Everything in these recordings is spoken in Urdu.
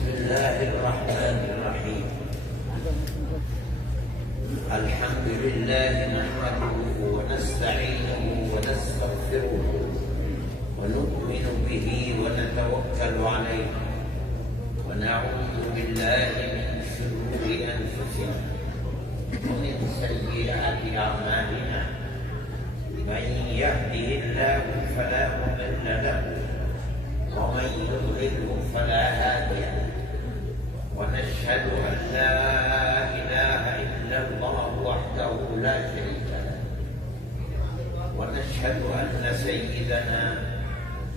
بسم الله الرحمن الرحيم. الحمد لله نحمده ونستعينه ونستغفره ونؤمن به ونتوكل عليه ونعوذ بالله من شرور أنفسنا ومن سيئات أعمالنا. من يهده الله فلا مضل له ومن يضلله فلا هادي له. ونشهد أن لا إله إلا الله وحده لا شريك له. ونشهد أن سيدنا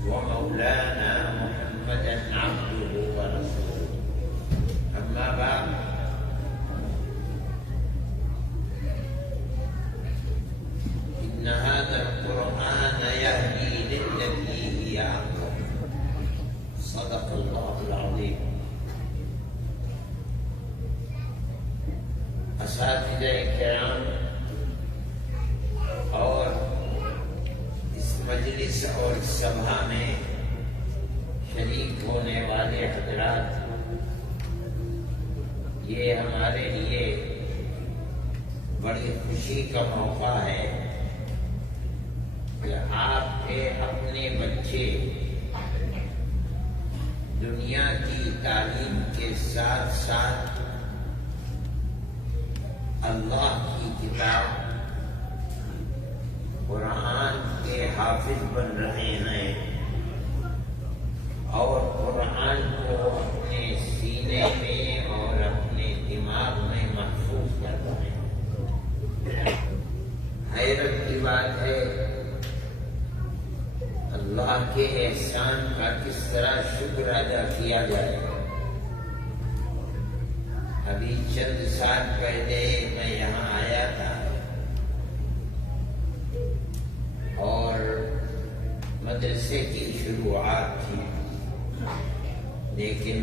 ومولانا محمدا عبده ورسوله. أما بعد، إن هذا القرآن يهدي للتي هي أقوم. صدق الله العظيم. اساتذہ کرام اور اس مجلس اور سبھا میں شریک ہونے والے حضرات، یہ ہمارے لیے بڑی خوشی کا موقع ہے کہ آپ کے اپنے بچے دنیا کی تعلیم کے ساتھ ساتھ اللہ کی کتاب قرآن کے حافظ بن رہے ہیں اور قرآن کو اپنے سینے میں اور اپنے دماغ میں محفوظ کر رہے ہیں۔ حیرت کی بات ہے، اللہ کے احسان کا کس طرح شکر ادا کیا جائے۔ ابھی چند سال پہلے میں یہاں آیا تھا اور مدرسے کی شروعات تھی، لیکن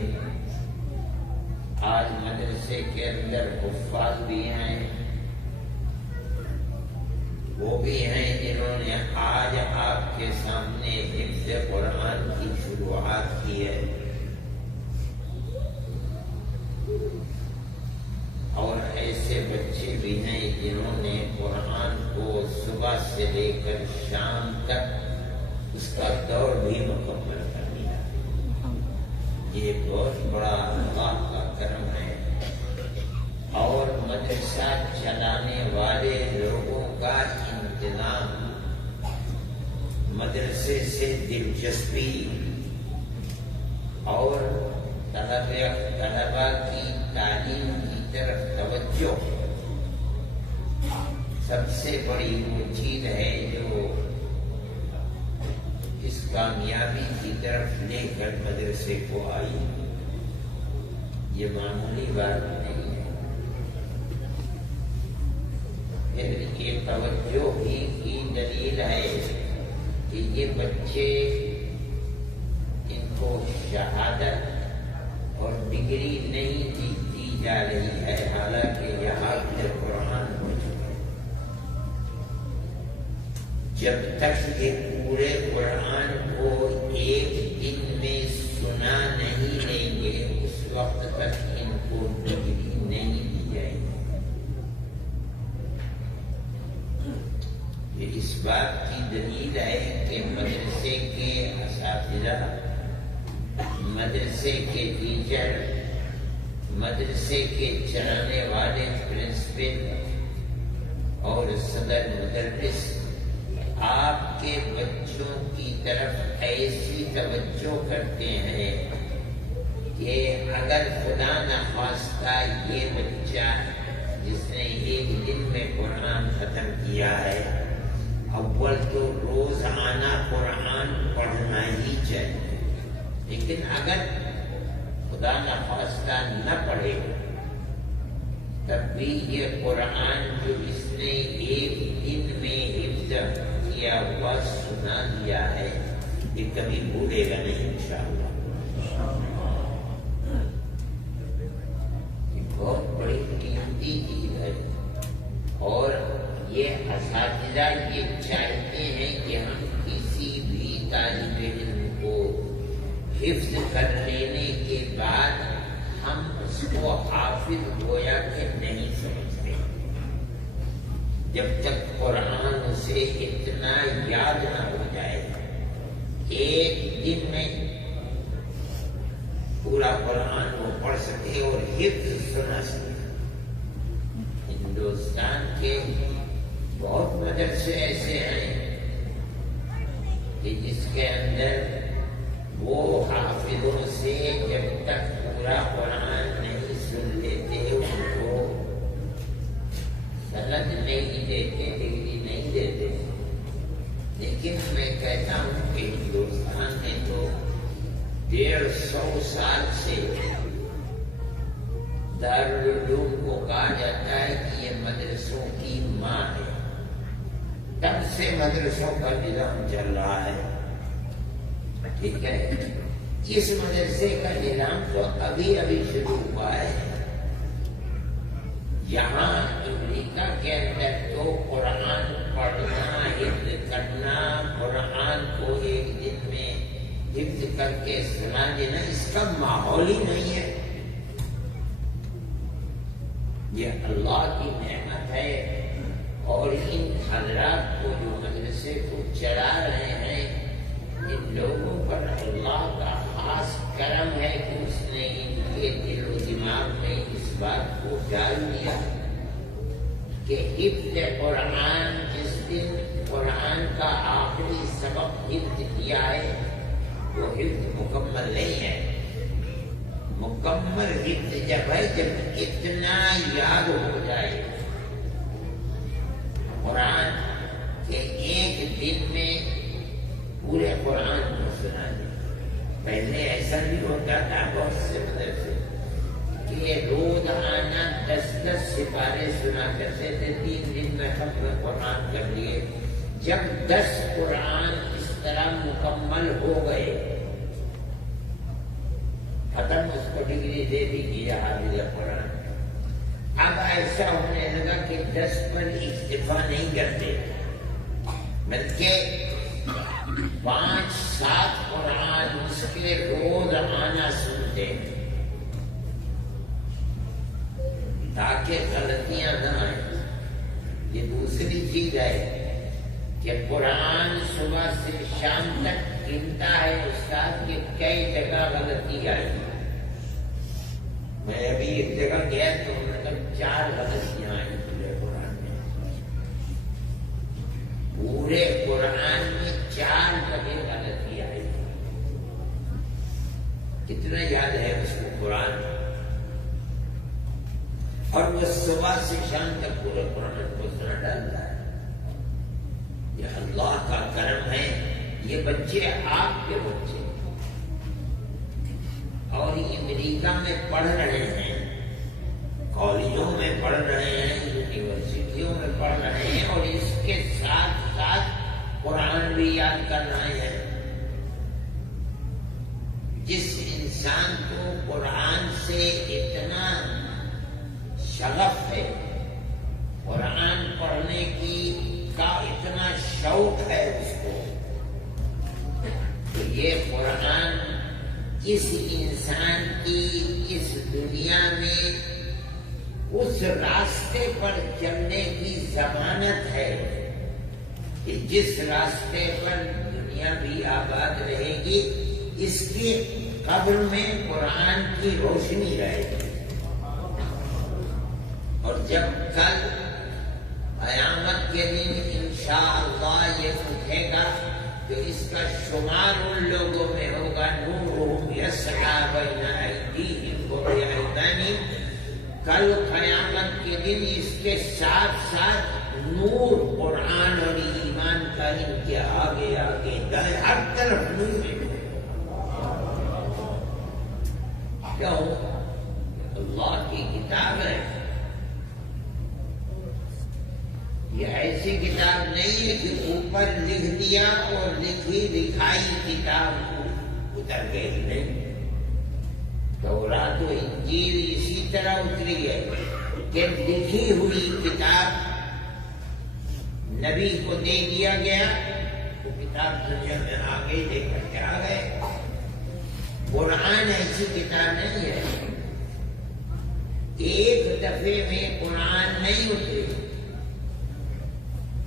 آج مدرسے کے اندر حفاظ بھی ہیں، وہ بھی ہیں جنہوں نے آج آپ کے سامنے حفظ قرآن کی شروعات کی ہے، اور ایسے بچے بھی ہیں جنہوں نے قرآن کو صبح سے لے کر شام تک اس کا دور بھی مکمل کر لیا۔ یہ بہت بڑا اللہ کا کرم ہے، اور مدرسہ چلانے والے لوگوں کا انتظام، مدرسے سے دلچسپی اور طلباء کی تعلیم کی طرف توجہ سب سے بڑی وہ چیز ہے جو اس کامیابی کی طرف لے کر مدرسے کو آئی۔ یہ معمولی بات نہیں ہے۔ پھر یہ توجہ ہی کی دلیل ہے کہ یہ بچے، ان کو شہادت اور ڈگری نہیں دی جا رہی ہے، حالانکہ یہ حافظ قرآن ہو چکے۔ جب تک یہ پورے قرآن کو ایک دن میں سنا نہیں لیں گے، اس وقت تک ان کو ڈگری نہیں دی جائے گی۔ یہ اس بات کی دلیل ہے کہ مدرسے کے اساتذہ، مدرسے کے ٹیچر، مدرسے کے چلانے والے پرنسپل اور صدر مدرس آپ کے بچوں کی طرف ایسی توجہ کرتے ہیں کہ اگر خدا نخواستہ یہ بچہ جس نے ایک دن میں قرآن ختم کیا ہے، اول تو روزانہ قرآن پڑھنا ہی چاہیے، لیکن اگر خدا نخواستہ نہ پڑھے تب بھی یہ قرآن جو اس نے ایک دن میں حفظ کیا ہوا سنا دیا ہے، یہ کبھی بھولے گا نہیں انشاءاللہ۔ یہ بہت بڑی قیمتی چیز ہے، اور یہ اساتذہ یہ چاہتے ہیں کہ ہم کسی بھی طالب علم کو حفظ کر لینے کے بعد جب تک قرآن سے اتنا یاد نہ ہو جائے ایک دن میں پورا قرآن وہ پڑھ سکے اور حفظ سنا سکے۔ ہندوستان کے بہت مدرسے ایسے ہیں کہ جس کے اندر وہ حافظوں سے جب تک پورا قرآن نہیں سن لیتے ان کو سند نہیں دیتے، ڈگری نہیں دیتے۔ لیکن میں کہتا ہوں کہ ہندوستان میں تو 150 سال سے دارالعلوم کو کہا جاتا ہے کہ یہ مدرسوں کی ماں ہے۔ تب سے مدرسوں کا نظام چل رہا ہے، ٹھیک ہے۔ اس مدرسے کا نظام تو ابھی ابھی شروع ہوا ہے۔ یہاں امریکہ کے اندر تو قرآن پڑھنا، حفظ کرنا، قرآن کو ایک دن میں حفظ کر کے سنا دینا، اس کا ماحول ہی نہیں ہے۔ یہ اللہ کی نعمت ہے، اور ان حضرات کو جو مدرسے کو چلا رہے ہیں ان لوگوں پر اللہ کا خاص کرم ہے کہ اس نے ان کے دل و دماغ میں اس بات کو ڈال دیا کہ حفظ قرآن، جس دن قرآن کا آخری سبق حفظ کیا ہے وہ حفظ مکمل نہیں ہے۔ مکمل حفظ جب ہے جب اتنا یاد ہو جائے قرآن کہ ایک دن میں پورے قرآن کو سنا دے۔ پہلے ایسا بھی ہوتا تھا بہت سے مدرسے کہ روزانہ 10 سپارے سنا کرتے تھے، 3 دن میں ختم قرآن کر لیے۔ جب 10 قرآن اس طرح مکمل ہو گئے ختم، اس کو ڈگری دے دی کہ حافظ قرآن۔ اب ایسا ہونے لگا کہ 10 پر اکتفا نہیں کرتے بلکہ 5-7 قرآن اس کے روز آنا سنتے تاکہ غلطیاں نہ آئیں۔ یہ دوسری چیز ہے کہ قرآن صبح سے شام تک گنتا ہے استاد کہ کئی جگہ غلطی آئی۔ میں ابھی ایک جگہ گیا تو انہوں نے 4 غلطیاں آئی پورے قرآن میں۔ پورے قرآن میں 4 جگہ غلطی آئی۔ کتنا یاد ہے اس کو قرآن، اور وہ صبح سے شام تک پورے قرآن کو سنا ڈالتا ہے۔ یہ اللہ کا کرم ہے۔ یہ بچے آپ کے بچے اور امریکہ میں پڑھ رہے ہیں، کالجوں میں پڑھ رہے ہیں، یونیورسٹیوں میں پڑھ رہے ہیں، اور اس کے ساتھ ساتھ قرآن بھی یاد کر رہے ہیں۔ جس انسان کو قرآن سے اتنا شغف ہے، قرآن پڑھنے کا اتنا شوق ہے اس کو، تو یہ قرآن اس انسان کی اس دنیا میں اس راستے پر چلنے کی ضمانت ہے کہ جس راستے پر دنیا بھی آباد رہے گی اس کی قبر میں قرآن کی روشنی رہے گی۔ اور جب کل قیامت کے دن انشاءاللہ یہ اٹھے گا تو اس کا شمار ان لوگوں میں ہوگا نورہم یسعی بین ایدیہم وبایمانہم۔ کل قیامت کے دن اس کے ساتھ ساتھ نور قرآن اور ایمان کا ان کے آگے آگے دائیں ہر طرف نور ہے۔ کیوں؟ اللہ کی کتاب ہے۔ یہ ایسی کتاب نہیں ہے کہ اوپر لکھ دیا اور لکھی لکھائی کتاب اتر گئی، نہیں۔ تورات و انجیل اسی طرح اتری ہے کہ لکھی ہوئی کتاب نبی کو دے دیا گیا، وہ کتاب دنیا میں آ گئی، لے کر کے آ گئے۔ قرآن ایسی کتاب نہیں ہے، ایک دفعے میں قرآن نہیں اتری،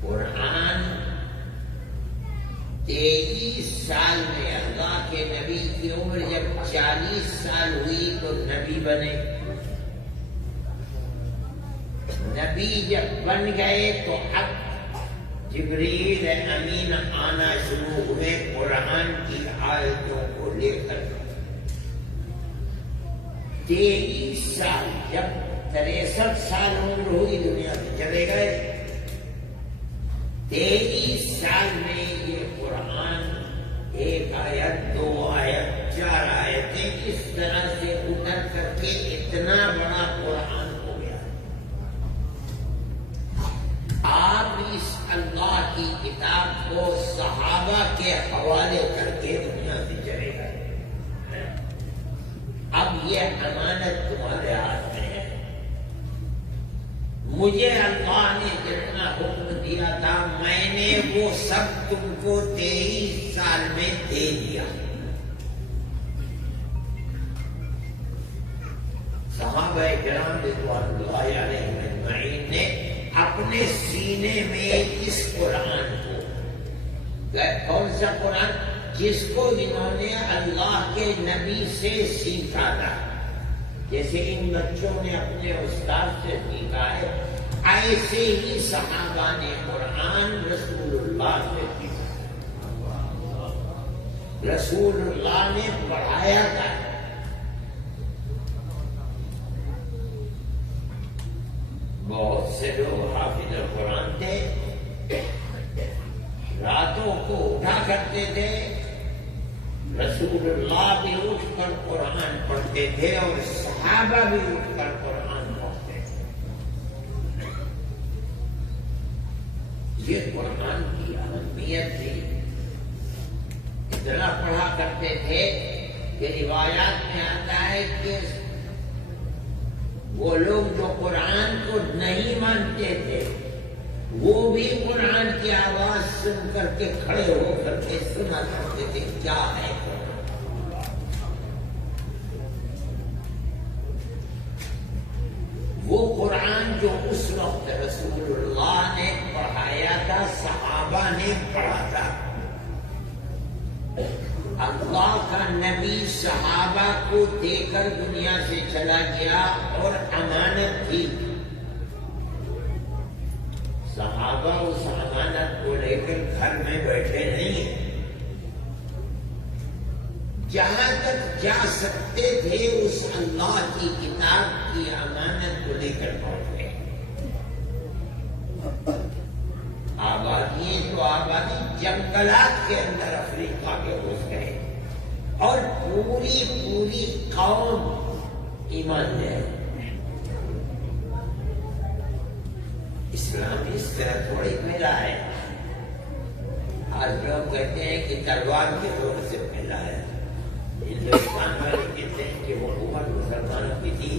قرآن 23 سال میں اللہ کے نبی کی عمر جب 40 سال ہوئی تو نبی بنے. نبی جب بن گئے تو اب جبریل امین آنا شروع ہوئے قرآن کی آیتوں کو لے کر. 23 سال جب 63 سال عمر ہوئی دنیا سے چلے گئے. 23 سال میں یہ قرآن 1 آیت 2 آیت 4 آیتیں اس طرح سے اتر کر کے اتنا بڑا قرآن ہو گیا. آپ اس اللہ کی کتاب کو صحابہ کے حوالے کر کے دنیا سے چلے گئے. اب یہ امانت تمہارے ہاتھ میں ہے. مجھے اللہ نے جتنا حکم دیا تھا میں نے وہ سب تم کو 23 سال میں دے دیا. صحابہ کرام رضوان اللہ علیہم اجمعین نے اپنے سینے میں اس قرآن کو، کون سا قرآن؟ جس کو انہوں نے اللہ کے نبی سے سیکھا تھا. جیسے ان بچوں نے اپنے استاد سے سیکھا ہے، ایسے ہی صحابہ نے قرآن رسول اللہ سے سیکھا. رسول اللہ نے پڑھایا تھا. بہت سے لوگ حافظ قرآن تھے، راتوں کو اٹھا کرتے تھے. رسول اللہ بھی اٹھ کر قرآن پڑھتے تھے اور صحابہ بھی اٹھ کر قرآن پڑھتے تھے. یہ قرآن کی اہمیت تھی. اتنا پڑھا کرتے تھے کہ روایات میں آتا ہے کہ وہ لوگ جو قرآن کو نہیں مانتے تھے وہ بھی قرآن کی آواز سن کر کے کھڑے ہو کر کے سنا کرتے تھے کیا ہے قرآن. وہ قرآن جو اس وقت رسول اللہ نے پڑھایا تھا، صحابہ نے پڑھا تھا. اللہ کا نبی صحابہ کو دے کر دنیا سے چلا گیا اور امانت تھی. صحابہ اس امانت کو لے کر گھر میں بیٹھے نہیں، جہاں تک جا سکتے تھے اس اللہ کی کتاب کی امانت کو لے کر پہنچ گئے. آبادی تو آبادی جنگلات کے اندر افریقہ کے گھس گئے اور پوری قوم ایمان لے آئی. اسلام اس طرح تھوڑی پھیلا ہے. آج لوگ کہتے ہیں کہ تلوار کے زور سے پھیلا ہے. ہندوستان والے کہتے ہیں کہ حکومت مسلمانوں کی تھی،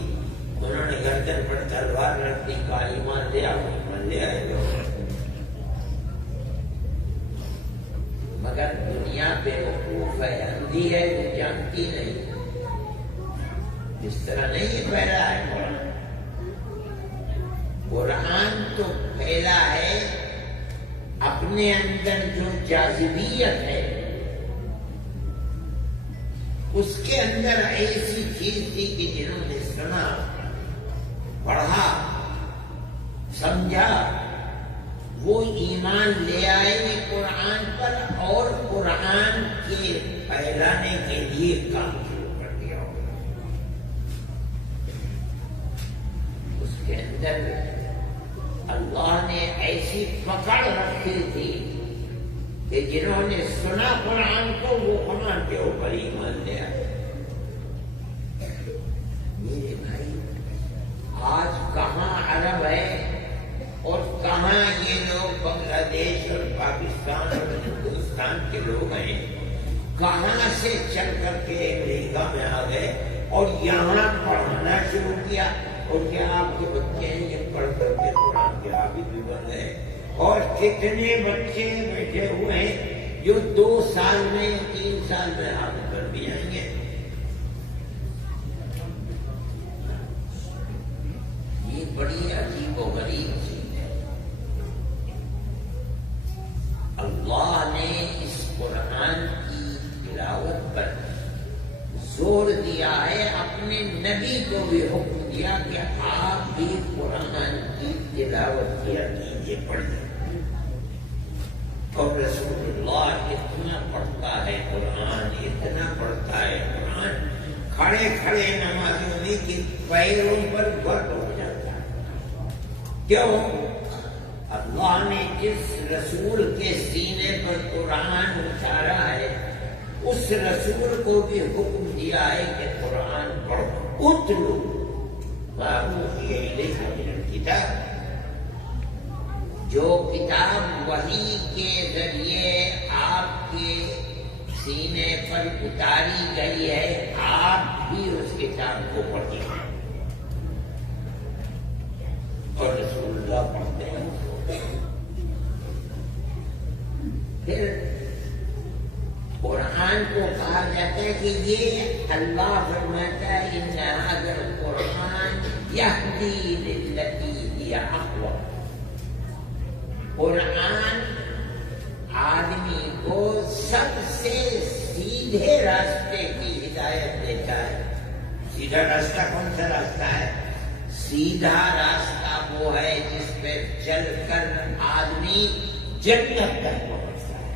انہوں نے گردن پر تلوار رکھ دی، کا ایمان لے آؤ، ایمان لے آئے لوگ. مگر دنیا بے وقوف ہے، اندھی ہے، وہ جانتی نہیں. اس طرح نہیں پھیلا ہے قرآن. قرآن تو پھیلا ہے اپنے اندر جو جاذبیت ہے اس کے اندر ایسی چیز تھی کہ جنہوں نے سنا، پڑھا، سمجھا، وہ ایمان لے آئے قرآن پر اور قرآن کے پھیلانے کے لیے کام شروع کر دیا. اس کے اندر اللہ نے ایسی پکڑ رکھی تھی کہ جنہوں نے سنا قرآن کو وہ قرآن کے اوپر ایمان لے آئے. میرے بھائی، آج کہاں عرب ہے اور کہاں یہ لوگ بنگلہ دیش اور پاکستان اور ہندوستان کے لوگ ہیں، کہاں سے چل کر کے امریکہ میں آ گئے اور یہاں پڑھانا شروع کیا. اور کیا آپ کے بچے ہیں یہ پڑھ کر کے قرآن کے حافظ بھی بن گئے؟ اور کتنے بچے بیٹھے ہوئے ہیں جو 2 سال میں 3 سال میں حافظ بن بھی جائیں گے. یہ بڑی عجیب و غریب چیز ہے. کیا ہے اپنے نبی کو بھی حکم دیا کہ آپ بھی قرآن کی تلاوت کیا کیجیے، پڑھیے۔ اور رسول اللہ اتنا پڑھتا ہے قرآن، اتنا پڑھتا ہے قرآن، کھڑے کھڑے نمازوں میں کہ پیروں پر درد ہو جاتا ہے۔ کیوں؟ اللہ نے جس رسول کے سینے پر قرآن اتارا ہے اس رسول کو بھی حکم دیا ہے کہ قرآن پڑھو، اتلو ما اوحی الیک من الکتاب۔ جو کتاب وحی کے ذریعے آپ کے سینے پر اتاری گئی ہے آپ بھی اس کتاب کو پڑھیں، اور رسول اللہ پڑھتے ہیں۔ پھر قرآن کو کہا جاتا ہے کہ یہ اللہ فرماتا ہے ان ھذا القرآن یہدی للتی ہی اقوم۔ قرآن آدمی کو سب سے سیدھے راستے کی ہدایت دیتا ہے۔ سیدھا راستہ کون سا راستہ ہے؟ سیدھا راستہ وہ ہے جس پہ چل کر آدمی جنت تک پہنچتا ہے۔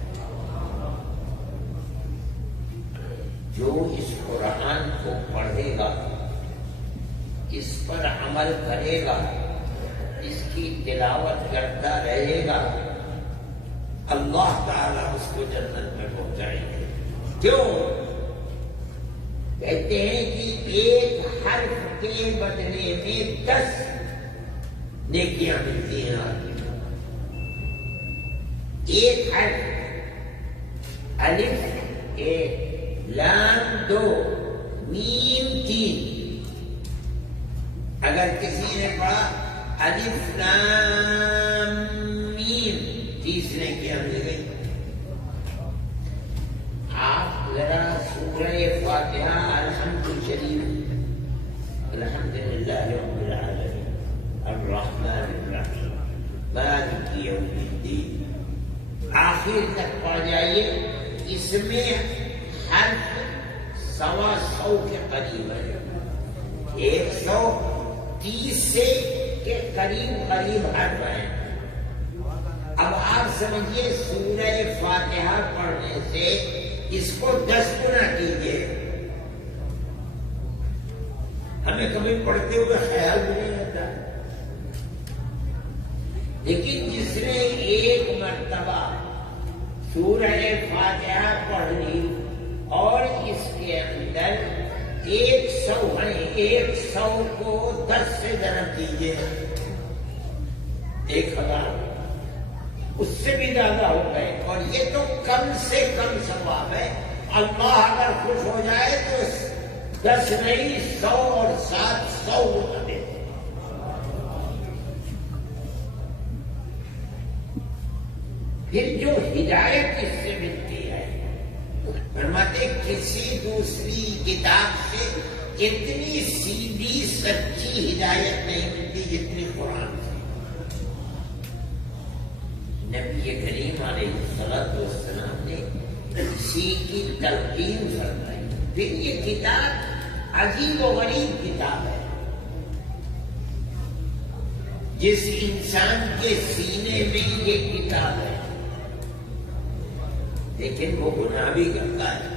جو اس قرآن کو پڑھے گا، اس پر عمل کرے گا، اس کی تلاوت کرتا رہے گا، اللہ تعالیٰ اس کو جنت میں پہنچائیں گے۔ کیوں؟ کہتے ہیں کہ ایک حرف کے بدلے میں 10 نیکیاں ملتی ہیں آدمی کو۔ ایک حرف، الف 1، لام 2، میم 3۔ اگر کسی نے پڑھا الف لام میم، 30 نیکیاں مل گئی۔ آپ ذرا سورہ فاتحہ الحمد شریف، الحمدللہ رب العالمین الرحمن الرحیم مالک یوم الدین آخر تک پڑھ جائیے۔ اس میں حرف 125 کے قریب ہے، 130 سے کے قریب حرف ہیں۔ اب آپ سمجھیے سورہ فاتحہ پڑھنے سے اس کو 10 گنا کیجیے، ہمیں کبھی پڑھتے ہوئے خیال بھی نہیں ہوتا، لیکن جس نے ایک مرتبہ سورہ فاتحہ پڑھ لی اور اس کے اندر 100 ہیں، 100 کو 10 سے ضرب دیجیے، 1000، اس سے بھی زیادہ ہو گئے، اور یہ تو کم سے کم ثواب ہے۔ اللہ اگر خوش ہو جائے تو 10 نہیں 100 اور 700 ہوتا دے۔ پھر جو ہدایت اس سے ملتی ہے، فرماتے کسی دوسری کتاب سے اتنی سیدھی سچی ہدایت نہیں ملتی جتنی قرآن سے۔ نبی کریم علیہ السلام نے اسی کی تلقین فرمائی۔ پھر یہ کتاب عجیب و غریب کتاب ہے، جس انسان کے سینے میں یہ کتاب ہے لیکن وہ گناہ بھی کرتا ہے۔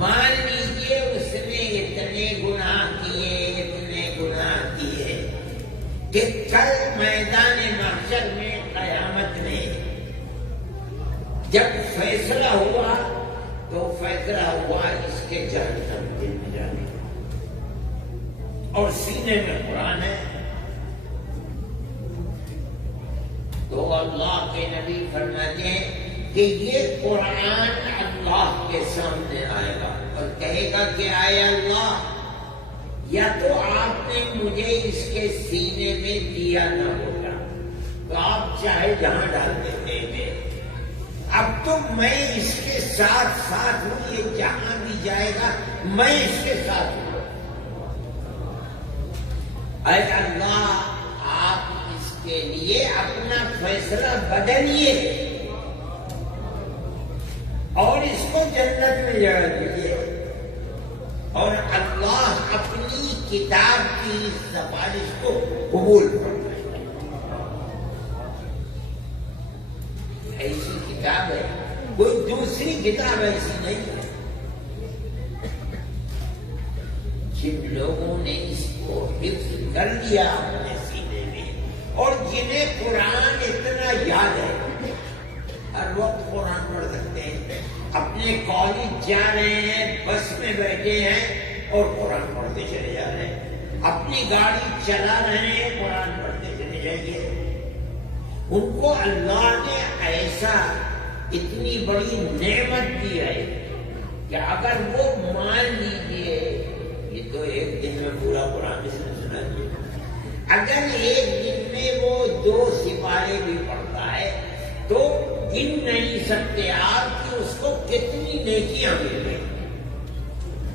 مان لیجیے اس نے اتنے گناہ کیے کہ کل میدان محشر میں قیامت میں جب فیصلہ ہوا تو فیصلہ ہوا اس کے جہنم میں جانے کا، اور سینے میں قرآن ہے۔ تو اللہ کے نبی فرماتے ہیں کہ یہ قرآن اللہ کے سامنے آئے گا اور کہے گا کہ آئے اللہ، یا تو آپ نے مجھے اس کے سینے میں دیا نہ ہوتا تو آپ چاہے جہاں ڈال دیتے تھے، اب تو میں اس کے ساتھ ہوں، یہ جہاں بھی جائے گا میں اس کے ساتھ ہوں۔ اے اللہ، آپ اس کے لیے اپنا فیصلہ بدلیے اور اس کو جنت میں جگہ دیجیے، اور اللہ اپنی کتاب کی اس سفارش کو قبول کرتا ہے. ایسی کتاب ہے، کوئی دوسری کتاب ایسی نہیں ہے. جن لوگوں نے اس کو حفظ کر لیا اپنے سینے میں، اور جنہیں قرآن اتنا یاد ہے، ہر وقت قرآن پڑھ سکتے ہیں، اپنے کالج جا رہے ہیں، بس میں بیٹھے ہیں اور قرآن پڑھتے چلے جا رہے ہیں، اپنی گاڑی چلا رہے ہیں، قرآن پڑھتے چلے جائیے. ان کو اللہ نے ایسا اتنی بڑی نعمت دی ہے کہ اگر وہ مان لیجیے، یہ تو ایک دن میں پورا قرآن اس نے سنا دیا، اگر ایک دن میں وہ 2 سپارے بھی پڑھتا ہے تو گن نہیں سکتے آپ کہ اس کو کتنی نیکیاں مل گئی.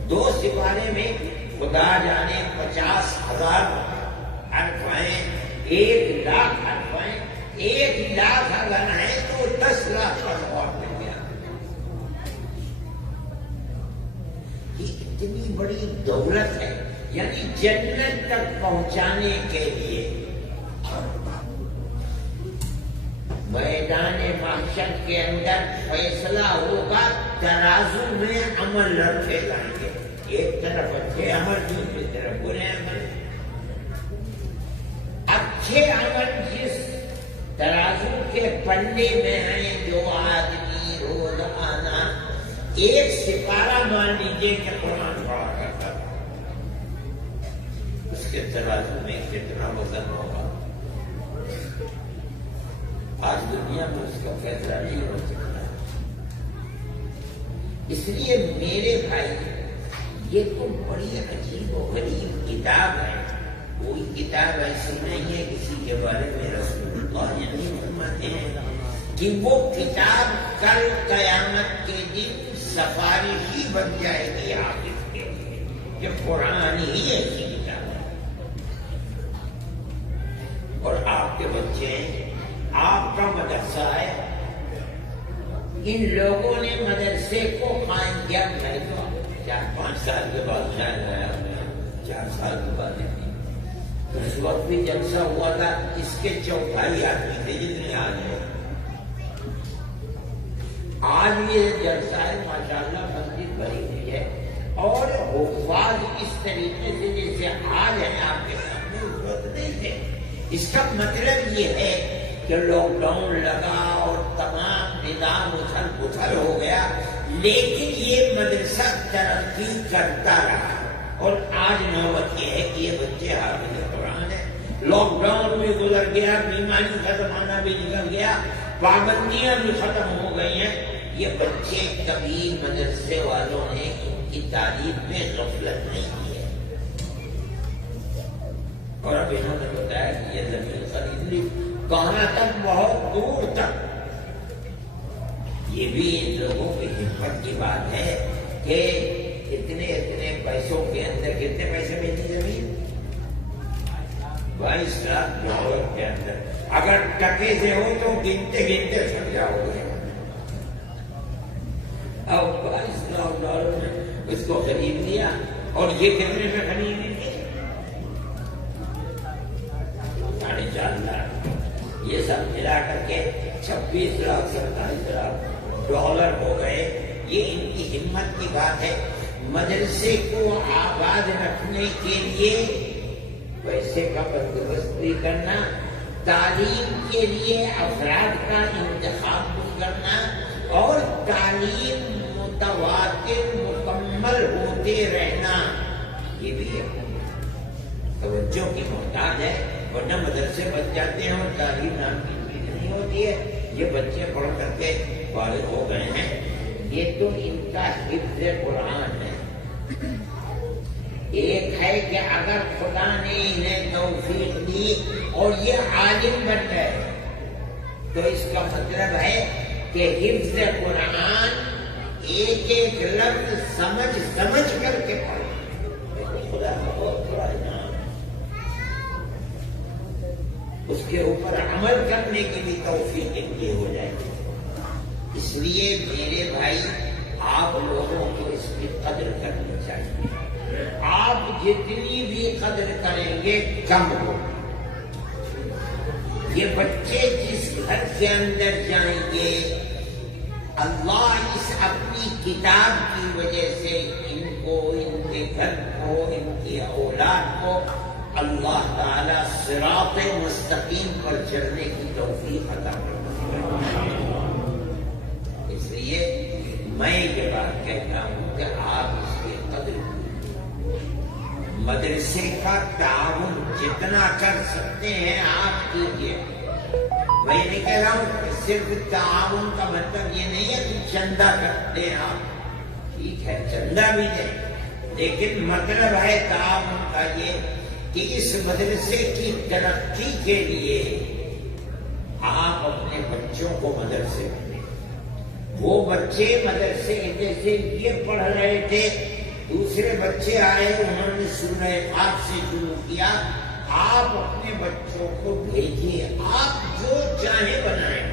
2 سپارے میں خدا جانے 50,000 حرف ہیں، 1,00,000 حرف ہیں. 1,00,000 اگر ہے تو 10 لاکھ کا ثواب مل گیا. یہ اتنی بڑی دولت ہے، یعنی جنت تک پہنچانے کے لیے میدان محشر کے اندر فیصلہ ہوگا، ترازو میں عمل رکھے جائیں گے، ایک طرف اچھے عمل، دوسری طرف برے عمل. اچھے عمل جس ترازو کے پلے میں ہیں، جو آدمی روزانہ 1 سپارہ مان لیجیے کہ قرآن پڑھا کرتا تھا، اس کے ترازو میں کتنا وزن ہوگا. آج دنیا میں اس کا فیصلہ نہیں ہو سکتا. اس لیے میرے بھائی، یہ تو بڑی عجیب و غریب کتاب ہے. کوئی کتاب ایسی نہیں ہے کسی کے بارے میں رسول اللہ یعنی فرماتے ہیں کہ وہ کتاب کل قیامت کے دن سفارشی بن جائے گی عاقب کے لیے. یہ قرآن ہی ایسی کتاب ہے. اور آپ کے بچے ہیں، آپ کا مدرسہ ہے، ان لوگوں نے مدرسے کو قائم کیا. میں تو 4-5 سال کے بعد شاید آیا، 4 سال کے بعد نہیں. اس وقت بھی جلسہ ہوا تھا، اس کے 4 آدمی تھے جتنے آج ہیں. آج یہ جلسہ ہے، ماشاءاللہ مسجد بھری ہوئی ہے، اور حفاظ اس طریقے سے جیسے آج ہیں آپ کے سامنے، اس وقت نہیں تھے. اس کا مطلب یہ ہے کہ لاک ڈاؤن لگا اور تمام نظام اتھل پتھل ہو گیا، لیکن یہ مدرسہ ترقی کرتا رہا. اور آج نوبت یہ ہے کہ یہ بچے حافظ قرآن ہیں. لاک ڈاؤن بھی گزر گیا، بیماری کا زمانہ بھی نکل گیا، پابندیاں بھی ختم ہو گئی ہیں. یہ بچے کبھی مدرسے والوں نے ان کی تعلیم میں غفلت نہیں کی ہے. اور اب انہوں نے بتایا کہ یہ زمین خرید لی، کہاں تک؟ بہت دور تک. یہ بھی ان لوگوں کی ہمت کی بات ہے کہ اتنے پیسوں کے اندر، کتنے پیسے میں تھی زمین؟ 22 لاکھ ڈالر کے اندر. اگر ٹکے سے ہو تو گنتے گنتے سڑ جاؤ گے. اب 22 لاکھ ڈالر میں اس کو خرید لیا. اور یہ کتنے میں خریدی تھی؟ 4.5 لاکھ. یہ سب ملا کر کے 26 لاکھ 27 لاکھ ڈالر ہو گئے. یہ ان کی ہمت کی بات ہے. مدرسے کو آباد رکھنے کے لیے پیسے کا بندوبست بھی کرنا، تعلیم کے لیے افراد کا انتخاب بھی کرنا، اور تعلیم متواتر مکمل ہوتے رہنا، یہ بھی توجہ کی محتاج ہے. ورنہ مدرسے بچ جاتے ہیں اور تعلیم نام کی چیز نہیں ہوتی ہے. یہ بچے پڑھ کر کے فارغ ہو گئے ہیں. یہ تو ان کا حفظ قرآن ہے. ایک ہے کہ اگر خدا نے انہیں توفیق دی اور یہ عالم بن گئے تو اس کا مطلب ہے کہ حفظ قرآن ایک ایک لفظ سمجھ کر کے پڑھے. خدا کا بہت بڑا انعام. اس کے اوپر عمل کرنے کی بھی توفیق ان کی ہو جائے گی. اس لیے میرے بھائی، آپ لوگوں کو اس کی قدر کرنی چاہیے. جتنی بھی قدر کریں گے کم ہو. یہ بچے جس گھر کے اندر جائیں گے اللہ اس اپنی کتاب کی وجہ سے ان کو، ان کے گھر کو، ان کی اولاد کو اللہ تعالی صراط مستقیم پر چلنے کی توفیق عطا کرتا ہے. اس لیے میں یہ بات کہتا ہوں کہ آپ اس کی قدر مدرسے کا تعاون جتنا کر سکتے ہیں آپ کیجیے. میں نہیں کہہ رہا ہوں کہ صرف تعاون کا مطلب یہ نہیں ہے کہ چندہ کرتے ہیں آپ، ٹھیک ہے چندہ بھی دیں، لیکن مطلب ہے تعاون کا یہ کہ اس مدرسے کی ترقی کے لیے آپ اپنے بچوں کو مدرسے میں دیں. وہ بچے مدرسے جیسے یہ پڑھ رہے تھے، دوسرے بچے آئے انہوں نے سورہ قاف سے شروع کیا، آپ اپنے بچوں کو بھیجیے، آپ جو چاہیں بنائیں.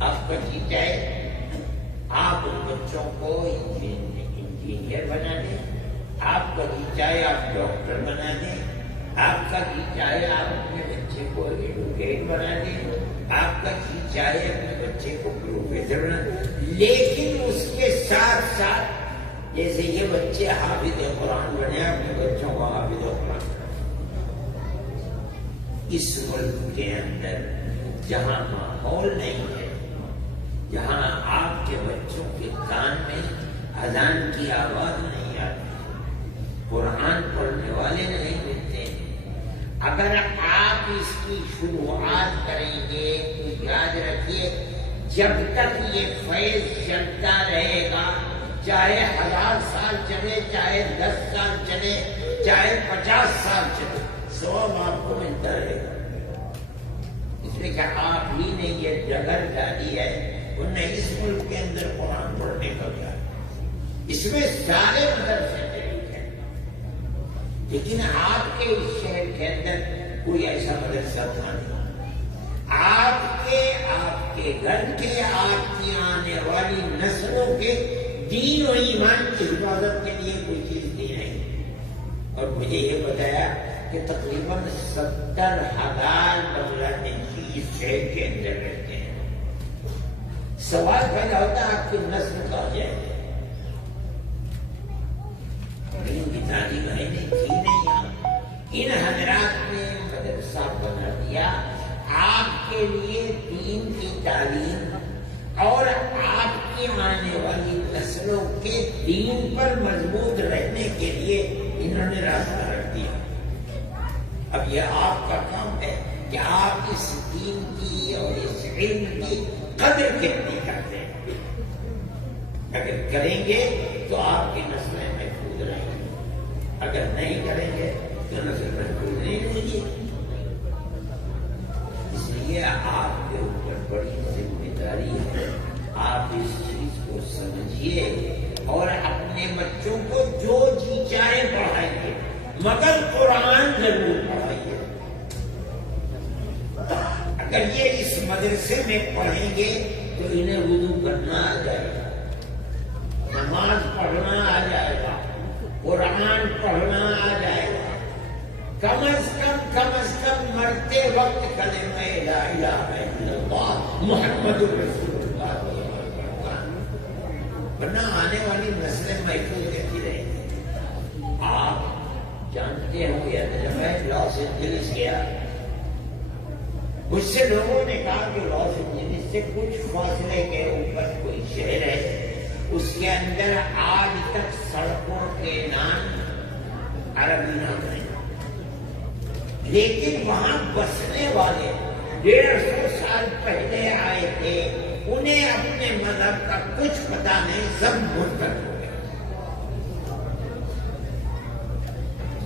آپ کا جی چاہے آپ ان بچوں کو انجینئر بنا دیں، آپ کا جی چاہے آپ ڈاکٹر بنا دیں، آپ کا جی چاہے آپ اپنے بچے کو ایڈوکیٹ بنا دیں، آپ کا جی چاہے اپنے بچے کو پروفیسر بنا دیں، لیکن اس کے ساتھ ساتھ جیسے یہ بچے حافظ قرآن بنے، اپنے بچوں کو حافظ قرآن. اس ملک کے اندر جہاں ماحول نہیں ہے، جہاں آپ کے بچوں کے کان میں اذان کی آواز نہیں آتی، قرآن پڑھنے والے نہیں ملتے، اگر آپ اس کی شروعات کریں گے تو یاد رکھیے جب تک یہ فیض چلتا رہے گا، چاہے 1000 سال چلے، چاہے 10 سال چلے، چاہے 50 سال چلے، ثواب آپ کو ملتا رہے گا. اس لیے کہ آپ ہی نے یہ ڈگر ڈالی ہے، انہوں نے اس ملک کے اندر قرآن پڑھنے کا کیا، اس میں سارے مدرسے شریک ہیں، لیکن آپ کے اس شہر کے اندر کوئی ایسا مدرسہ تھا نہیں. آپ کے گھر کے، آپ کی آنے والی نسلوں کے دین و ایمان کی حفاظت کے لیے کوئی چیز نہیں ہے. اور مجھے یہ بتایا کہ تقریباً 70,000 بنگلہ دیشی اس شہر کے اندر رہتے ہیں. سوال پیدا ہوتا ہے آپ کی نسل کہاں جائے گی؟ تعلیم ہے نہیں تھی نہیں. ان حضرات نے مدرسہ بنا دیا آپ کے لیے دین کی تعلیم اور آپ کی آنے والی نسلوں کے دین پر مضبوط رہنے کے لیے انہوں نے راستہ رکھ دیا. اب یہ آپ کا کام ہے کہ آپ اس دین کی اور اس علم کی قدر کتنی کرتے ہیں. اگر کریں گے تو آپ کی نسلیں محفوظ رہیں گی، اگر نہیں کریں گے تو نسل محفوظ نہیں رہے گی. اس لیے آپ کے اوپر بڑی ذمہ داری ہے، آپ اس چیز کو سمجھیے اور اپنے بچوں کو جو جی چاہے پڑھائیے، مگر قرآن ضرور پڑھائیے. اگر یہ اس مدرسے میں پڑھیں گے تو انہیں وضو کرنا آ جائے گا، نماز پڑھنا آ جائے گا، قرآن پڑھنا آ جائے گا، کم از کم مرتے وقت کلمہ لا الہ الا اللہ محمد رسول اللہ پڑھنا، ورنہ آنے والی نسلیں محفوظ رہتی رہیں گی. آپ جانتے ہوں گے جب میں لاس اینجلس گیا، مجھ سے لوگوں نے کہا کہ لاس اینجلس سے کچھ فاصلے کے اوپر کوئی شہر ہے، اس کے اندر آج تک سڑکوں کے نام عربی نام ہیں، لیکن وہاں بسنے والے 150 سال پہلے آئے تھے، انہیں اپنے مذہب کا کچھ پتا نہیں، سب مرتد ہو گئے.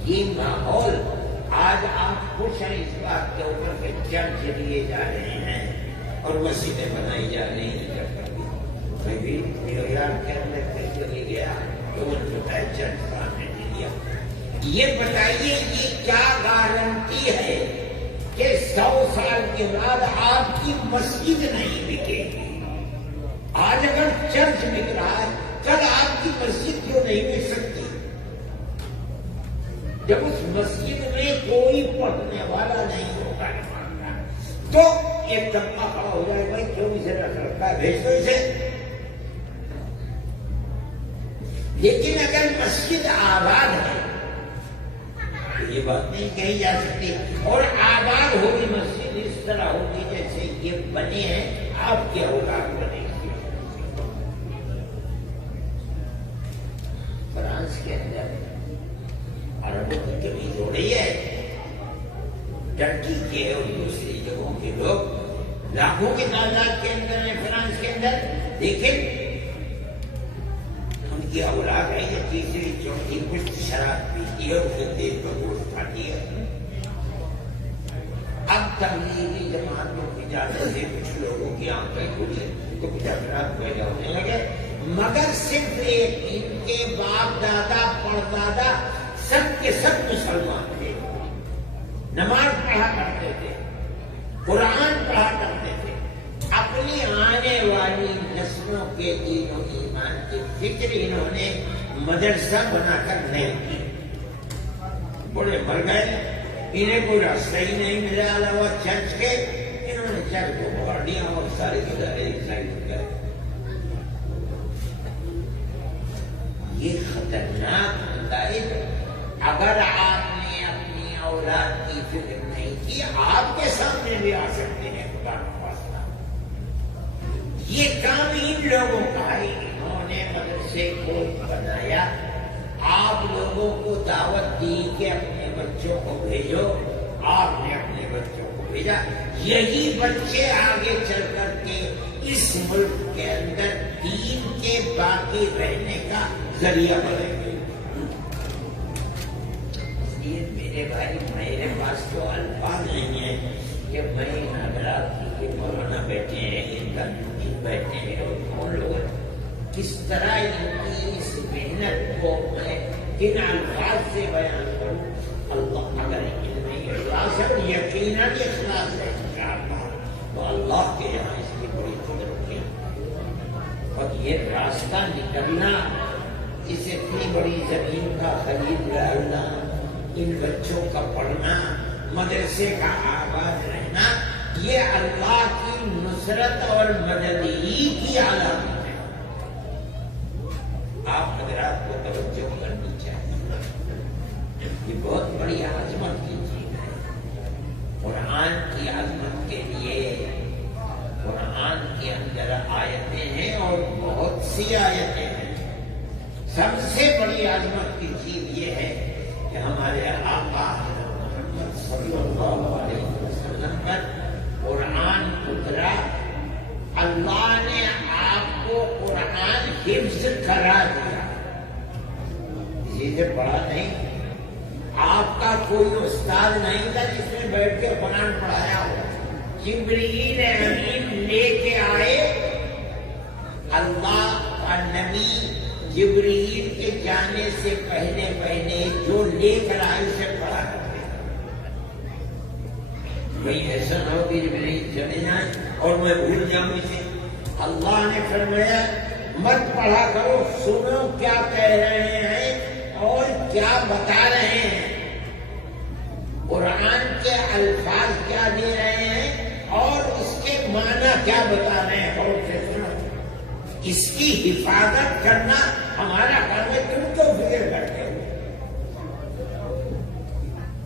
یہ ماحول آج آپ خوش ہیں اس بات کے اوپر کہ چرچ لیے جا رہے ہیں اور مسجدیں بنائی جا رہی ہیں. میں بھی نیو یارک کے اندر چلی گیا تو انہوں نے بتایا چرچ باندھنے کے لیا. یہ بتائیے یہ کیا گارنٹی ہے کہ 100 سال کے بعد آپ کی مسجد نہیں بکے گی؟ آج اگر چرچ بک رہا ہے، کل آپ کی مسجد کیوں نہیں بک سکتی؟ جب اس مسجد میں کوئی پڑھنے والا نہیں ہوگا تو ایک طبقہ کھڑا ہو جائے بھائی کیوں اسے رکھ رکھا ہے، بھیج دو اسے۔ لیکن اگر مسجد آباد ہے تو یہ بات نہیں کہی جا سکتی، اور آباد ہوگی مسجد اس طرح ہوگی جیسے یہ بنے ہیں آپ کے اولاد بنے گی۔ فرانس کے اندر عربوں کی کمی ہو رہی ہے، ٹرکی کے اور دوسری جگہوں کے لوگ لاکھوں کی تعداد کے اندر ہیں فرانس کے اندر، لیکن ان کی اولاد ہے یہ تیسری چوتھی کچھ شراب پیتی ہے اور اسے دیکھ کر گوشت کھاتی ہے۔ اب تبلیغی جماعتوں کی اجازت سے کچھ لوگوں کی آنکھیں کھلی تو کچھ افراد پیدا ہونے لگے، مگر صرف ایک ان کے باپ دادا پردادا سب کے سب مسلمان تھے، نماز پڑھا کرتے تھے، قرآن پڑھا کرتے تھے، اپنی آنے والی نسلوں کے دین و ایمان کی فکر انہوں نے مدرسہ بنا کر نہیں کی۔ بڑے مر گئے، انہیں کوئی راستہ ہی نہیں ملا علاوہ چرچ کے، انہوں نے چرچ کو پکڑ دیا اور سارے ادارے عیسائی ہو گئے۔ یہ خطرناک نتائج اگر آپ نے اپنی اولاد کی فکر نہیں کی آپ کے سامنے بھی آ سکتے ہیں۔ خدا نخواستہ یہ کام ان لوگوں کا ہے، انہوں نے مدرسے کو بنایا، آپ لوگوں کو دعوت دی کہ اپنے بچوں کو بھیجو، آپ نے اپنے بچوں کو بھیجا، یہی بچے آگے چل کر کے اس ملک کے اندر دین کے باقی رہنے کا ذریعہ بنے گے۔ میرے بھائی میرے پاس تو الفاظ نہیں ہے کہ میں ان حضرات کے مولانا بیٹھے ہیں، ان کا بیٹھے ہیں اور کون لوگ کس طرح ان کی اس محنت کو میں کن الفاظ سے بیان کروں۔ اللہ اگر ان میں اخلاص ہے، یقیناً اخلاص ہے انشاءاللہ، تو اللہ کے یہاں اس کی بڑی قدرت ہے۔ اور یہ راستہ نکلنا، اس اتنی بڑی زمین کا خرید ڈالنا، ان بچوں کا پڑھنا، مدرسے کا آباد رہنا، یہ اللہ کی نصرت اور مدد ہی کی علامت ہے۔ آپ حضرات کو توجہ کرنی چاہیے، یہ بہت بڑی عظمت کی چیز ہے۔ قرآن کی عظمت کے لیے قرآن کے اندر آیتیں ہیں اور بہت سی آیتیں ہیں۔ سب سے بڑی عظمت کی چیز یہ ہے کہ ہمارے آقا محمد صلی اللہ علیہ وسلم پر قرآن اترا، اللہ نے آپ کو قرآن حفظ کرا دیا، کسی سے پڑھا نہیں، آپ کا کوئی استاد نہیں تھا جس نے بیٹھ کے قرآن پڑھایا ہو، جبریل امین لے کے آئے، اللہ کا نبی جبریل کے جانے سے پہلے جو لے کر آئے اسے پڑھا کرتے ہیں۔ بھئی ایسا نہ ہو کہ جبریل چلے جائیں اور میں بھول جاؤں اسے۔ اللہ نے فرمایا مت پڑھا کرو، سنو کیا کہہ رہے ہیں اور کیا بتا رہے ہیں، قرآن کے الفاظ کیا دے رہے ہیں اور اس کے معنی کیا بتا رہے ہیں، اور اسے سنو۔ اس کی حفاظت کرنا ہمارا کام ہے، تم تو فکر کرتے ہو۔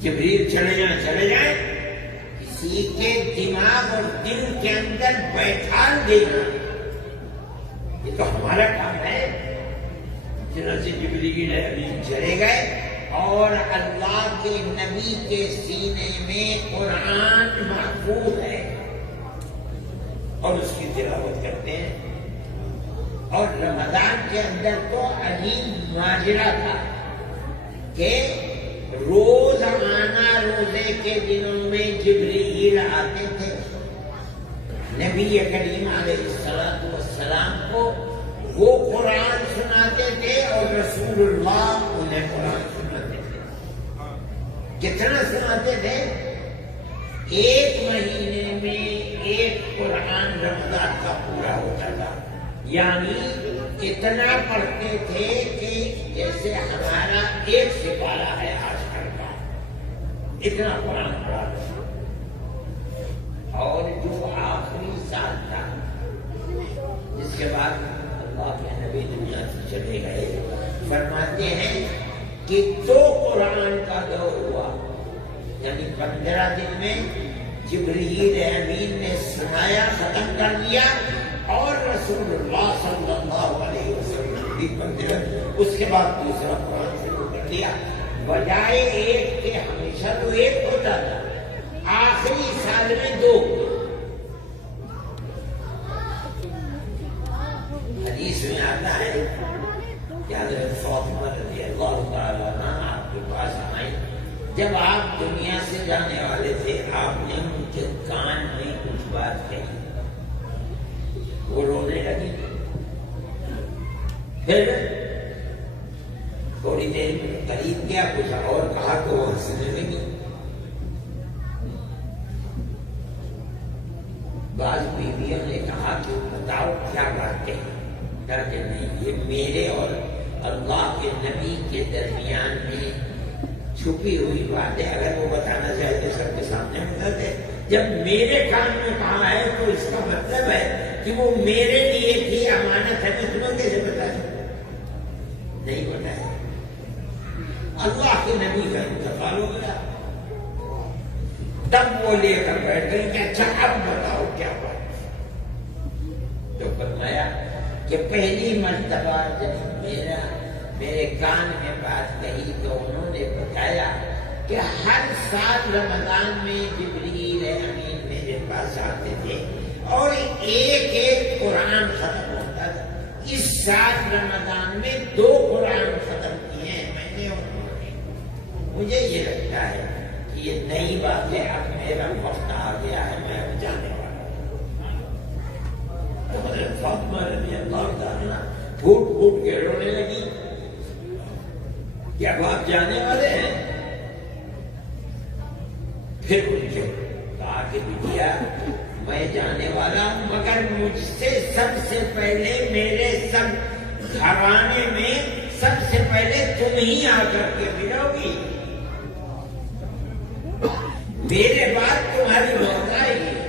جبریل چلے جائیں، کسی کے دماغ اور دل کے اندر بیٹھا دینا، یہ تو ہمارا کام ہے۔ چنانچہ جبریل امین چلے گئے اور اللہ کے نبی کے سینے میں قرآن محفوظ ہے اور اس کی تلاوت کرتے ہیں۔ اور رمضان کے اندر تو عجیب ماجرا تھا کہ روز آنا، روزے کے دنوں میں جبریل آتے تھے، نبی کریم علیہ السلام کو وہ قرآن سناتے تھے اور رسول اللہ انہیں قرآن سناتے تھے۔ کتنا سناتے تھے؟ ایک مہینے میں ایک قرآن رمضان کا پورا ہوتا تھا، یعنی اتنا پڑھتے تھے کہ جیسے ہمارا ایک سپارہ ہے آج کل کا۔ اتنا قرآن پڑھا اور جو آخری سال تھا جس کے بعد اللہ کے نبی دنیا سے چلے گئے، فرماتے ہیں کہ 2 قرآن کا دور ہوا، یعنی 15 دن میں جبرائیل امین نے سنایا، ختم کر دیا، اور رسول اللہ صلی اللہ علیہ وسلم بھی 15، اس کے بعد دوسرا قرآن شروع کر دیا، بجائے ایک کے ہمیشہ تو ایک ہوتا تھا، آخری سال میں 2۔ حدیث میں آتا ہے کہ حضرت فاطمہ رضی اللہ تعالیٰ عنہ آپ کے پاس آئیں، جب آپ دنیا سے جانے والے تھے، آپ نے ان کے کان میں کچھ بات کہی، وہ رونے لگی، پھر تھوڑی دیر قریب کیا، کچھ اور کہا تو وہ ہنسنے لگی۔ بعض بیویوں نے کہا کہ بتاؤ کیا بات کہی، کہ نہیں، یہ میرے اور اللہ کے نبی کے درمیان میں چھپی ہوئی بات ہے، اگر وہ بتانا چاہتے سب کے سامنے بتاتے، جب میرے کان میں کہا ہے تو اس کا مطلب ہے کہ وہ میرے لیے تھی، امانت ہے، تو تمہیں کیسے بتایا؟ نہیں بتایا، اللہ کے نبی کا انتقال ہو گیا، تب وہ لے کر بیٹھ گئی کہ اچھا اب بتاؤ کیا بات۔ تو فرمایا کہ پہلی مرتبہ جب میرے کان میں بات کہی تو انہوں نے بتایا کہ ہر سال رمضان میں جبرائیل امین میرے پاس آتے تھے اور ایک قرآن ختم ہوتا تھا۔ اس سال رمضان میں 2 قرآن ختم کیے ہیں میں نے اور انہوں نے۔ مجھے یہ لگتا ہے کہ یہ نئی بات ہے، اب میرا وقت آ گیا ہے، میں اب جانے والا ہوں۔ حضرت فاطمہ رضی اللہ تعالیٰ پھوٹ پھوٹ کے رونے لگی کہ اب آپ جانے والے ہیں۔ پھر ان سے کہا کہ بٹیا میں جانے والا ہوں، مگر مجھ سے سب سے پہلے میرے سب گھرانے میں سب سے پہلے تم ہی آ کر کے ملو گی، میرے بعد تمہاری موت آئے گی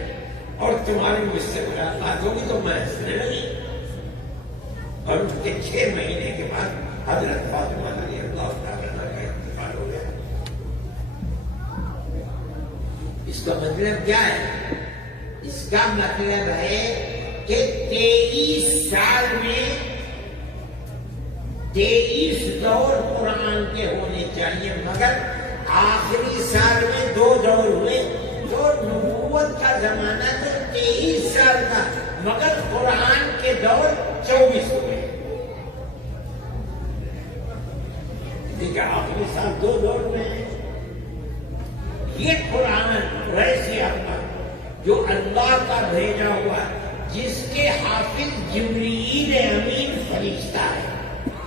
اور تمہاری مجھ سے ملاقات ہوگی۔ تو میں ہنسنے لگی، اور اس کے 6 مہینے کے بعد حضرت فاطمہ رضی اللہ تعالیٰ عنہ کا انتقال ہو گیا۔ اس کا مطلب کیا ہے؟ اس کا مطلب ہے کہ 23 سال میں 23 دور قرآن کے ہونے چاہیے، مگر آخری سال میں 2 دور ہوئے۔ تو نبوت کا زمانہ تو 23 سال کا، مگر قرآن کے دور 24 ہوئے۔ دیکھیں آخری سال 2 دور میں ہے۔ یہ قرآن ویسے احمد جو اللہ کا بھیجا ہوا، جس کے حافظ جبرائیل امین فرشتہ ہے،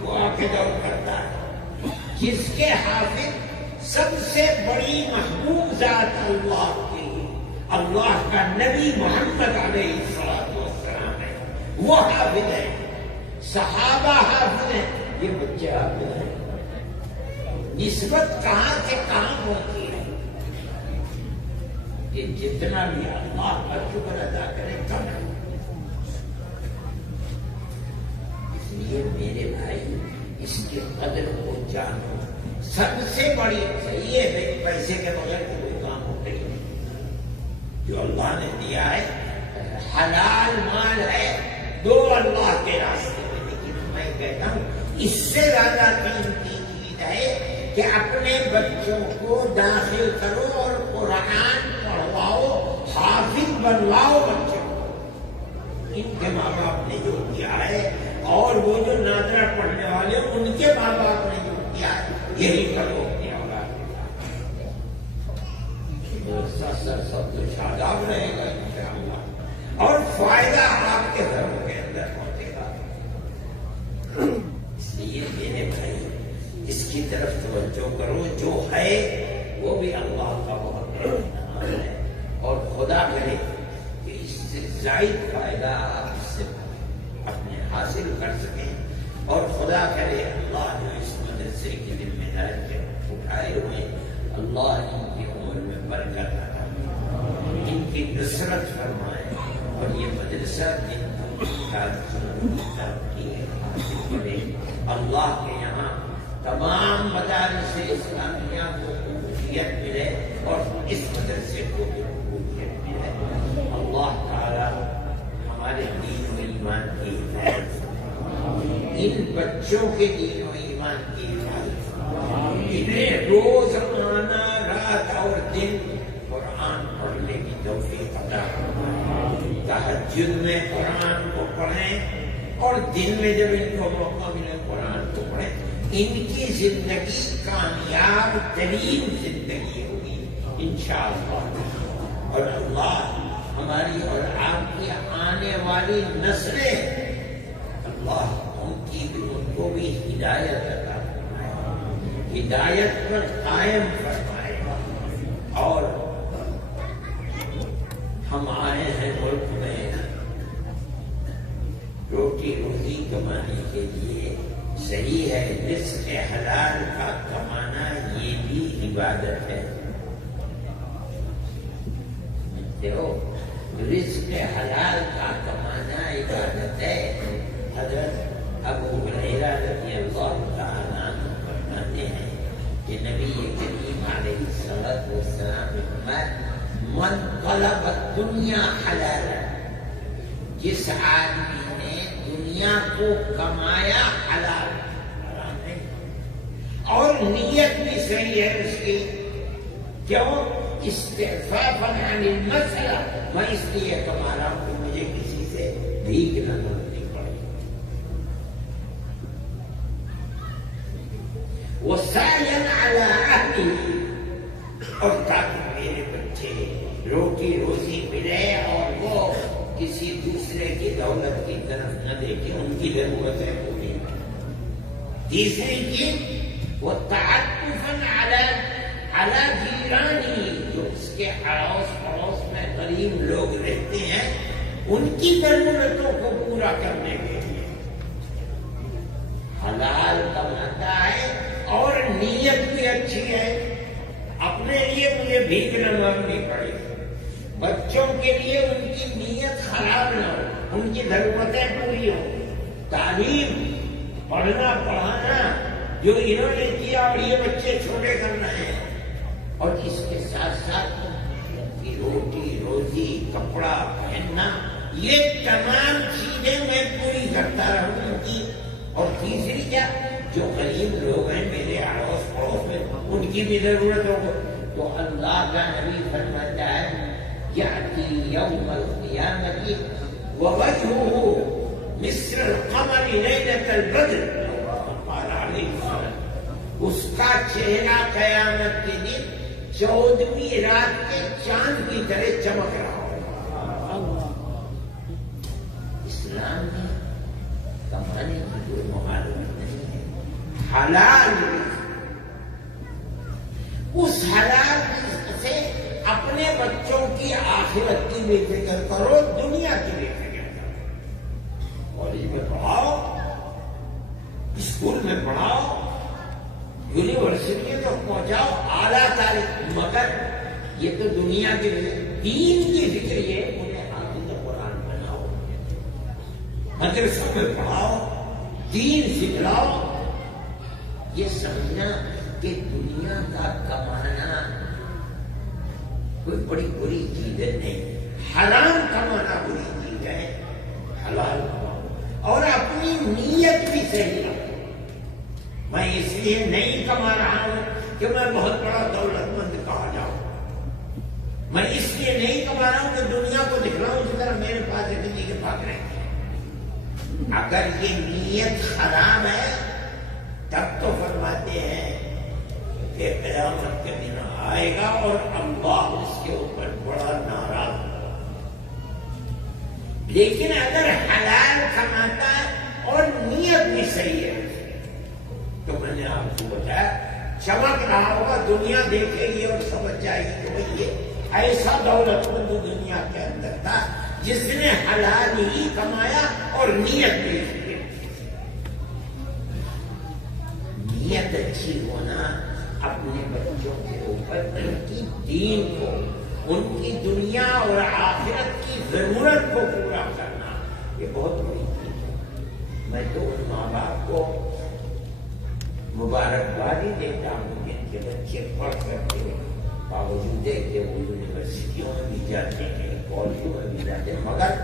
وہ آ کے دور کرتا ہے، جس کے حافظ سب سے بڑی محبوب ذات اللہ کی، اللہ کا نبی محمد علیہ السلام ہے، وہ حافظ ہے، صحابہ حافظ ہیں، یہ بچے حافظ ہیں۔ نسبت کہاں سے کہاں ہوتی ہے؟ کہ جتنا بھی اللہ کا شکر ادا کرے کم ہے۔ اس لیے میرے بھائی اس کی قدر کو جانو۔ سب سے بڑی صحیح ہے، پیسے کے بغیر کوئی کام ہوتا ہی نہیں۔ جو اللہ نے دیا ہے حلال مال ہے، دو اللہ کے راستے میں، لیکن میں کہتا ہوں اس سے زیادہ قیمتی چیز ہے کہ اپنے بچوں کو داخل کرو اور قرآن پڑھواؤ، حافظ بنواؤ بچوں کو۔ ان کے ماں باپ نے جو کیا ہے، اور وہ جو نادرا پڑھنے والے ان کے ماں باپ نے جو کیا ہے، یہی کرو اپنی اولاد سب تو شاداب رہے گا انشاءاللہ، اور فائدہ آپ کے گھروں کے اندر پہنچے گا۔ اس لیے میرے بھائی اس کی طرف توجہ کرو، جو ہے وہ بھی اللہ کا بہت بڑا انعام ہے، اور خدا کرے کہ اس سے زائد فائدہ آپ اس سے اپنے حاصل کر سکیں، اور خدا کرے اللہ جو اس مدرسے کی ذمہ داری اٹھائے ہوئے اللہ اللہ ان کی عمر میں برکت عطا فرمائے، ان کی نصرت فرمائے، اور یہ مدرسہ دن ترقی حاصل کرے۔ اللہ کے یہاں تمام مدارس اسلامیہ کو قبولیت ملے اور اس مدرسے کو بھی قبولیت ملے۔ اللہ تعالی ہمارے دین و ایمان کی حفاظت، ان بچوں کے دین و ایمان کی حفاظت، انہیں روزانہ رات اور دن قرآن پڑھنے کی توفیق عطا فرمائے۔ تہجد میں قرآن کو پڑھیں اور دن میں جب ان کو موقع ملے قرآن کو پڑھیں۔ ان کی زندگی کامیاب ترین زندگی ہوگی انشاءاللہ، اور اللہ ہماری اور آپ کی آنے والی نسلیں اللہ ان کو بھی ہدایت عطا فرمائے، ہدایت پر قائم فرمائے۔ اور ہم آئے ہیں ملک میں روٹی روزی کمانے کے لیے، صحیح ہے، رزق حلال کا کمانا یہ بھی عبادت ہے۔ دیکھو، رزق حلال کا کمانا عبادت ہے۔ حضرت ابو ہریرہ رضی اللہ تعالیٰ عنہ فرماتے ہیں کہ نبی کریم علیہ الصلوۃ والسلام نے فرمایا من طلب الدنیا حلالا، جس آدمی نے دنیا کو کمایا حلال حرام نہیں، اور نیت بھی صحیح ہے اس کی، کیوں؟ استعفافا عن المسألہ، میں اس لیے کما رہا ہوں کہ مجھے کسی سے بھیک نہ مانگنی پڑے، وسعیا علی اہلہ، اور تاکہ میرے بچے روٹی روزی ملے اور وہ کسی دوسرے کی دولت کی طرف نہ دیکھیں، ان کی ضرورتیں پوری۔ تیسری چیز وہ تعطفاً علی جیرانی، جو اس کے اڑوس پڑوس میں غریب لوگ رہتے ہیں ان کی ضرورتوں کو پورا کرنے کے لیے حلال کماتا ہے، اور نیت بھی اچھی ہے، اپنے لیے مجھے بھیک نہ مانگنی پڑے، بچوں کے لیے ان کی نیت خراب نہ ہو، ان کی ضرورتیں پوری ہوں، تعلیم پڑھنا پڑھانا جو انہوں نے کیا اور یہ بچے چھوٹے کرنا ہے، اور اس کے ساتھ ساتھ ان کی روٹی روزی کپڑا پہننا، یہ تمام چیزیں میں پوری کرتا رہوں ان کی۔ اور تیسری کیا، جو غریب لوگ ہیں میرے اڑوس پڑوس میں ان کی بھی ضرورت ہو، تو اللہ کا نبی فرماتا ہے یأتی یوم القیامت ووجہہ مثل القمر لیلۃ البدر، قال علیہ السلام، اس کا چہرہ قیامت کے دن 14ویں رات کے چاند کی طرح چمک رہا ہوگا۔ اسلام میں کمانے کی کوئی مہارت نہیں ہے، حلال رزق، اس حلال رزق سے اپنے بچوں کی آخرت کی بھی فکر کرو، دنیا کی بھی فکر کرو، کالج میں پڑھاؤ، اسکول میں پڑھاؤ، یونیورسٹی تک پہنچاؤ، اعلیٰ تعلیم، مگر یہ تو دنیا کی دین کی فکر، یہ انہیں حافظ قرآن بناؤ، مدرسوں میں پڑھاؤ، دین سکھلاؤ۔ یہ سمجھنا کہ دنیا کا کمانا کوئی بڑی بری چیز نہیں، حرام کمانا بری چیز ہے، حلال کماؤ، اور اپنی نیت بھی صحیح رکھو۔ میں اس لیے نہیں کما رہا ہوں کہ میں بہت بڑا دولت مند کہا جاؤں، میں اس لیے نہیں کما رہا ہوں کہ دنیا کو دکھلاؤں اس طرح میرے پاس کسی کے پاس رہتے ہیں۔ اگر یہ نیت خراب ہے تب تو فرماتے ہیں کہ قیامت کے دن آئے گا اور اللہ اس کے اوپر بڑا ناراض ہوگا۔ لیکن اگر حلال کماتا ہے اور نیت بھی صحیح ہے تو میں نے آپ کو بتایا چمک رہا ہوگا، دنیا دیکھے گی اور سمجھ جائے گی کہ بھائی یہ ایسا دولت مند دنیا کے اندر تھا جس نے حلال ہی کمایا اور نیت بھی کی۔ نیت اچھی ہونا اپنے بچوں کے اوپر پر ان کی دین کو، ان کی دنیا اور آخرت کی ضرورت کو پورا کرنا، یہ بہت بڑی چیز ہے۔ میں تو ان ماں باپ کو مبارکبادی دیتا ہوں جن کے بچے پڑھ کرتے ہیں، باوجود ہے کہ وہ یونیورسٹیوں میں بھی جاتے ہیں، کالجوں میں بھی جاتے ہیں، مگر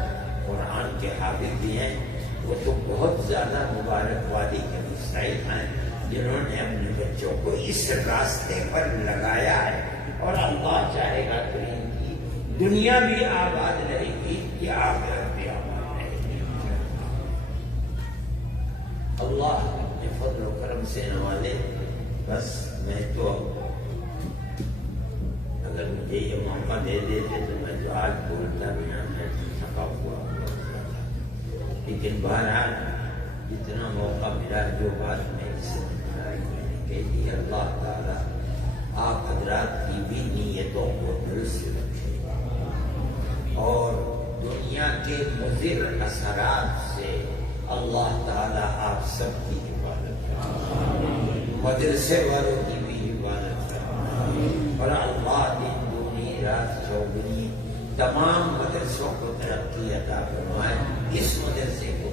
قرآن کے حافظ بھی ہیں۔ وہ تو بہت زیادہ مبارکبادی کے مستحق ہیں جنہوں نے اپنے بچوں کو اس راستے پر لگایا ہے، اور اللہ چاہے گا تو ان کی دنیا بھی آباد رہے گی، یہ آخرت بھی آباد رہے گی۔ اللہ اپنے فضل و کرم سے نوازے۔ بس میں تو اگر مجھے یہ موقع دے دیتے تو میں تو آج بولتا بھی نہ، میں تھکا ہوا تھا، لیکن بہرحال جتنا موقع ملا جو بات میں اس سے کہہ دی، اللہ تعالیٰ آپ حضرات کی بھی نیتوں کو درست رکھے اور دنیا کے مضر اثرات سے اللہ تعالیٰ آپ سب کی حفاظت کرے، مدرسے والوں کی بھی حفاظت کرے، اور اللہ دن دنیا رات چوگنی تمام مدرسوں کو ترقی عطا فرمائے، اس مدرسے کو